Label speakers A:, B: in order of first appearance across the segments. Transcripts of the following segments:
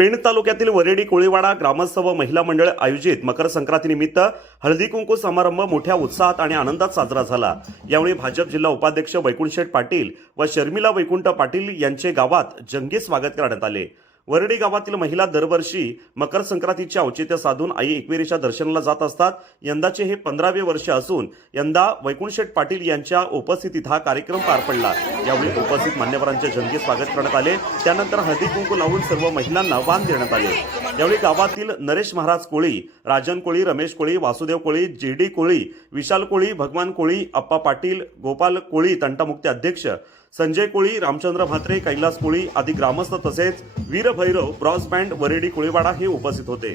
A: पेण तालुक्यातील वरेडी कोळीवाडा ग्रामस्थ व महिला मंडळ आयोजित मकर संक्रांतीनिमित्त हळदी कुंकू समारंभ मोठ्या उत्साहात आणि आनंदात साजरा झाला. यावेळी भाजप जिल्हा उपाध्यक्ष वैकुंठशेठ पाटील व शर्मिला वैकुंठ पाटील यांचे गावात जंगी स्वागत करण्यात आले. वरडी गावातील महिला दरवर्षी मकर संक्रांतीचे औचित्य साधून आई एकविरीच्या दर्शनाला जात असतात. यंदाचे हे पंधरावे वर्ष असून यंदा वैकुंठशेठ पाटील यांच्या उपस्थितीत हा कार्यक्रम पार पडला. यावेळी उपस्थित मान्यवरांचे जंगी स्वागत करण्यात आले. त्यानंतर हळदी कुंकू लावून सर्व महिलांना वाण देण्यात आले. यावेळी गावातील नरेश महाराज कोळी राजन कोळी रमेश कोळी वासुदेव कोळी जे डी कोळी विशाल कोळी भगवान कोळी अप्पा पाटील गोपाल कोळी तंटामुक्ती अध्यक्ष संजय कोळी रामचंद्र म्हात्रे कैलास कोळी आदी ग्रामस्थ तसेच वीरभैरव ब्रॉस बँड वरेडी कोळीवाडा हे उपस्थित होते.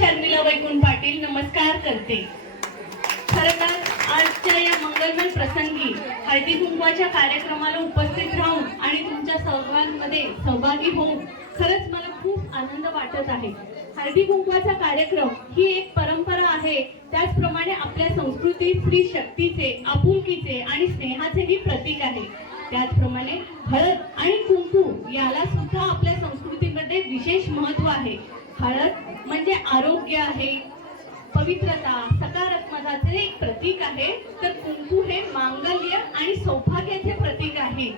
B: शर्मिला वैकुंठ पाटील नमस्कार करते. खरं तर आजच्या या मंगलमय प्रसंगी हळदी कुंकवाच्या कार्यक्रमाला उपस्थित राहून आणि तुमच्या सर्वांमध्ये सहभागी होऊन खरंच मला खूप आनंद वाटत आहे. हळदी कुंकवाचा कार्यक्रम ही एक परंपरा आहे. त्याचप्रमाणे आपल्या संस्कृती स्त्री शक्तीचे आपुलकीचे आणि स्नेहाचेही प्रतीक आहे. त्याचप्रमाणे हळद आणि कुंकू याला सुद्धा आपल्या संस्कृतीमध्ये विशेष महत्त्व आहे. हळद म्हणजे आरोग्य आहे पवित्रता सकारात्मकाचे एक प्रतीक आहे. तर कुंकू हे मांगल्य आणि सौभाग्याचे प्रतीक आहे.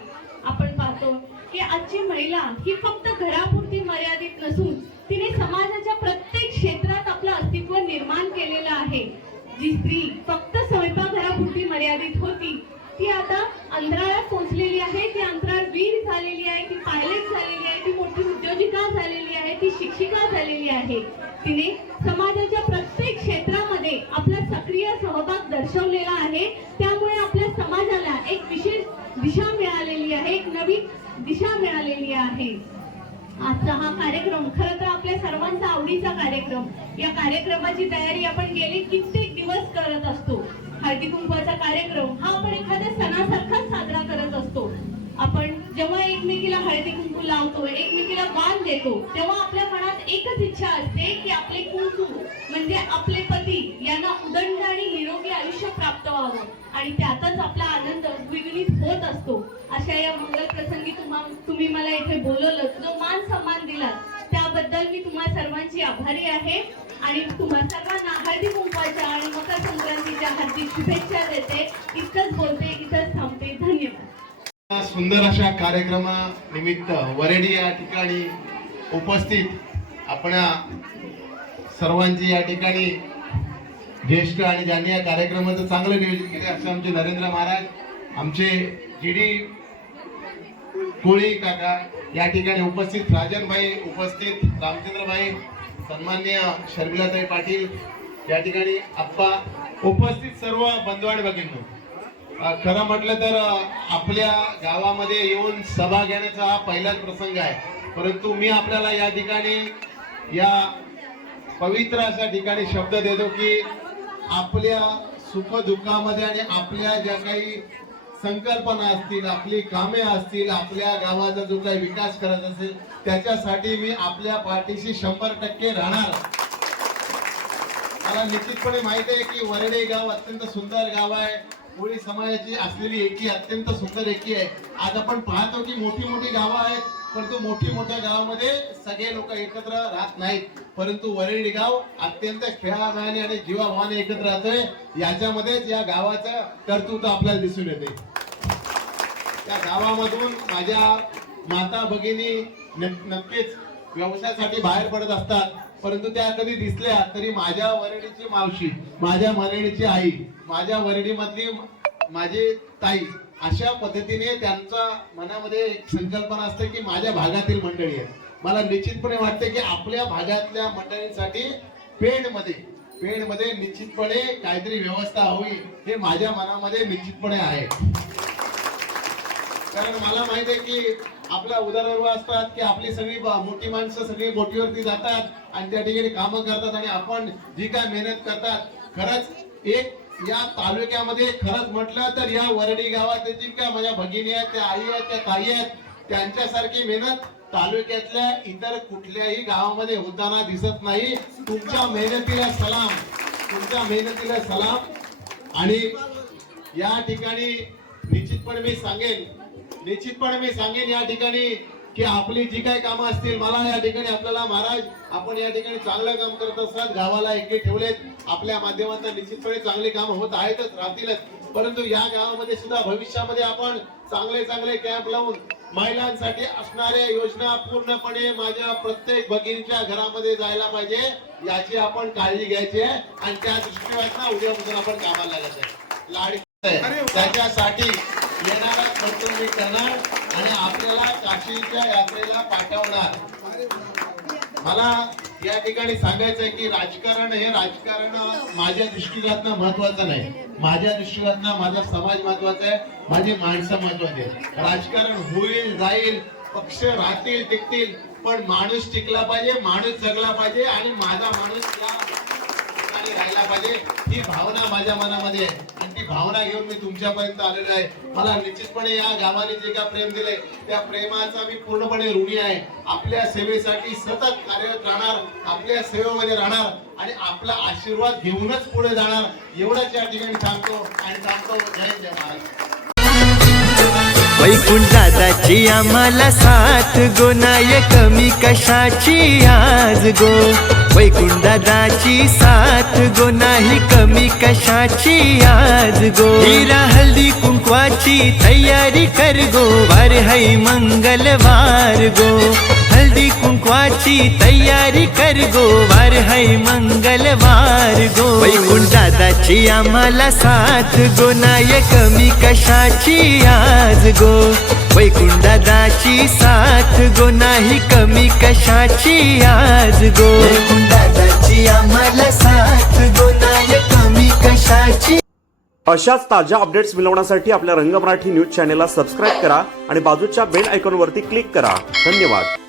B: आपण पाहतो की आजची महिला ही फक्त घरापुरती मर्यादित नसून तिने समाजाच्या प्रत्येक क्षेत्रात आपलं अस्तित्व निर्माण केलेलं आहे. जी स्त्री फक्त स्वयंपाकघरापुरती मर्यादित होती ती आता अंतराळात पोहोचलेली आहे ती अंतराळ वीर झालेली आहे ती पायलट झालेली आहे ती मोठी उद्योजिका झालेली आहे ती शिक्षिका झालेली आहे. तिने समाजाच्या प्रत्येक क्षेत्रामध्ये आपला सक्रिय सहभाग दर्शवलेला आहे. त्या आपल्या समाजाला एक विशेष दिशा मिळालेली आहे एक नवीन दिशा मिळालेली आहे. आजचा हा कार्यक्रम खरं तर आपल्या सर्वांचा आवडीचा कार्यक्रम. या कार्यक्रमाची तयारी आपण गेले कित्येक दिवस करत असतो. हळदी कुंकवाचा कार्यक्रम हा आपण एखाद्या सणासारखाच साजरा करत असतो. आपण जेव्हा एकमेकीला हळदी कुंकू लावतो एकमेकीला वाण देतो तेव्हा आपल्या मनात एकच इच्छा असते की आपले कुंकू म्हणजे आपले पती यांना उदंड आणि निरोगी आयुष्य प्राप्त व्हावं. आणि त्यातच आपला आनंद द्विगुणित होत असतो. अशा या तुम्ही मला इथे बोलवलं जो मान सन्मान दिला त्याबद्दल मी तुम्हा सर्वांची आभारी आहे. आणि तुम्हा सर्वांना हळदी कुंकवाच्या आणि मकर संक्रांतीच्या हार्दिक शुभेच्छा देते. इथंच बोलते इथंच थांबते. धन्यवाद.
C: सुंदर अशा कार्यक्रमानिमित्त वरेडी या ठिकाणी उपस्थित आपण सर्वांची या ठिकाणी ज्येष्ठ आणि ज्यांनी या कार्यक्रमाचं चांगलं नियोजन केले असे आमचे नरेंद्र महाराज आमचे जी डी कोळी काका या ठिकाणी उपस्थित राजनभाई उपस्थित रामचंद्रभाई सन्मान्य शर्मिलाताई पाटील या ठिकाणी आप्पा उपस्थित सर्व बंधवाड बघितलो भगिनी खरं म्हटलं तर आपल्या गावामध्ये येऊन सभा घेण्याचा हा पहिलाच प्रसंग आहे. परंतु मी आपल्याला या ठिकाणी या पवित्र अशा ठिकाणी शब्द देतो की आपल्या सुखदुःखामध्ये आणि आपल्या ज्या काही संकल्पना असतील आपली कामे असतील आपल्या गावाचा जो काही विकास करत असेल त्याच्यासाठी मी आपल्या पाठीशी शंभर टक्के राहणार. मला निश्चितपणे माहिती आहे की वरडे गाव अत्यंत सुंदर गाव आहे. कोळी समाजाची असलेली एकी अत्यंत सुंदर एकी आहे. आज आपण पाहतो की मोठी मोठी गावं आहेत परंतु मोठी मोठ्या गावामध्ये सगळे लोक एकत्र राहत नाहीत. परंतु वरळी गाव अत्यंत खेळाभाने आणि जीवाभावाने एकत्र राहतोय. याच्यामध्येच या गावाचं कर्तृत्व आपल्याला दिसून येते. त्या गावामधून माझ्या माता भगिनी नक्कीच व्यवसायासाठी बाहेर पडत असतात परंतु त्या कधी दिसल्या तरी माझ्या वरडीची मावशी माझ्या वरडीची आई माझ्या वरडीमधली माझी ताई अशा पद्धतीने त्यांचा मनामध्ये एक संकल्पना असते की माझ्या भागातील मंडळी आहे मला निश्चितपणे वाटते की आपल्या भागातल्या मंडळींसाठी पेणमध्ये पेणमध्ये निश्चितपणे काहीतरी व्यवस्था हवी हे माझ्या मनामध्ये निश्चितपणे आहे. कारण मला माहिती आहे की आपला उदाहरण असतात की आपली सगळी मोठी माणसं सगळी मोठीवरती जातात आणि त्या ठिकाणी कामं करतात आणि आपण जी काय मेहनत करतात खरंच एक या तालुक्यामध्ये खरंच म्हटलं तर या वरडी गावात जी काय माझ्या भगिनी आहेत त्या आई आहेत त्या ताई आहेत त्यांच्यासारखी मेहनत तालुक्यातल्या इतर कुठल्याही गावामध्ये होताना दिसत नाही. तुमच्या मेहनतीला सलाम. तुमच्या मेहनतीला सलाम. आणि या ठिकाणी निश्चितपणे मी सांगेन निश्चितपणे मी सांगेन या ठिकाणी की आपली जी काही कामं असतील मला या ठिकाणी आपल्याला महाराज आपण या ठिकाणी चांगलं काम करत असतात गावाला एके ठेवलेत आपल्या माध्यमातून निश्चितपणे चांगली कामं होत आहेतच राहतीलच. परंतु या गावामध्ये सुद्धा भविष्यामध्ये आपण चांगले चांगले कॅम्प लावून महिलांसाठी असणाऱ्या योजना पूर्णपणे माझ्या प्रत्येक भगिनीच्या घरामध्ये जायला पाहिजे याची आपण काळजी घ्यायची आहे. आणि त्या दृष्टीने उद्यापासून आपण कामाला लागत आहे. लाड त्याच्यासाठी येणारा खर्च मी करणार आणि आपल्याला काशीच्या यात्रेला पाठवणार. मला या ठिकाणी सांगायचंय की राजकारण हे राजकारण माझ्या दृष्टिकोनातनं महत्वाचं नाही. माझ्या दृष्टिकोनातनं माझा समाज महत्त्वाचा आहे माझी माणसं महत्वाची आहे राजकारण होईल जाईल पक्ष राहतील टिकतील पण माणूस टिकला पाहिजे माणूस जगला पाहिजे आणि माझा माणूस या ठिकाणी राहायला पाहिजे. ही भावना माझ्या मनामध्ये आहे. आणि ती भावना घेऊन मी तुमच्यापर्यंत आलेलो आहे. मला निश्चितपणे या गावाने जे काय प्रेम दिले त्या प्रेमाचा मी पूर्णपणे ऋणी आहे. आपल्या सेवेसाठी सतत कार्यरत राहणार आपल्या सेवेमध्ये राहणार आणि आपला आशीर्वाद घेऊनच पुढे जाणार. एवढंच या ठिकाणी सांगतो आणि सांगतो जय जय महाराज.
D: वैकुंठ दादाची आम्हाला साथ गो. नाय कमी कशाची आज गो? वैकुंठ दादाची साथ गो नाही कमी कशाची आज गो. हिरा हल्दी कुंकवाची तयारी कर गो. वार है मंगलवार गो. हल्दी कुंकवाची तयारी कर गो. वार है मंगलवार गो. वैकुंठ कशाची आम्हाला साथ गो? नाय कमी कशाची आज गो? वैकुंठदादाची साथ गो? नाही कमी कशाची आज गो? वैकुंठ दादाची आम्हाला साथ गो? नाय कमी कशाची
A: अशाच ताज्या अपडेट्स मिळवण्यासाठी आपल्या रंग मराठी न्यूज चॅनेलला सबस्क्राईब करा आणि बाजूच्या बेल आयकॉनवरती क्लिक करा. धन्यवाद.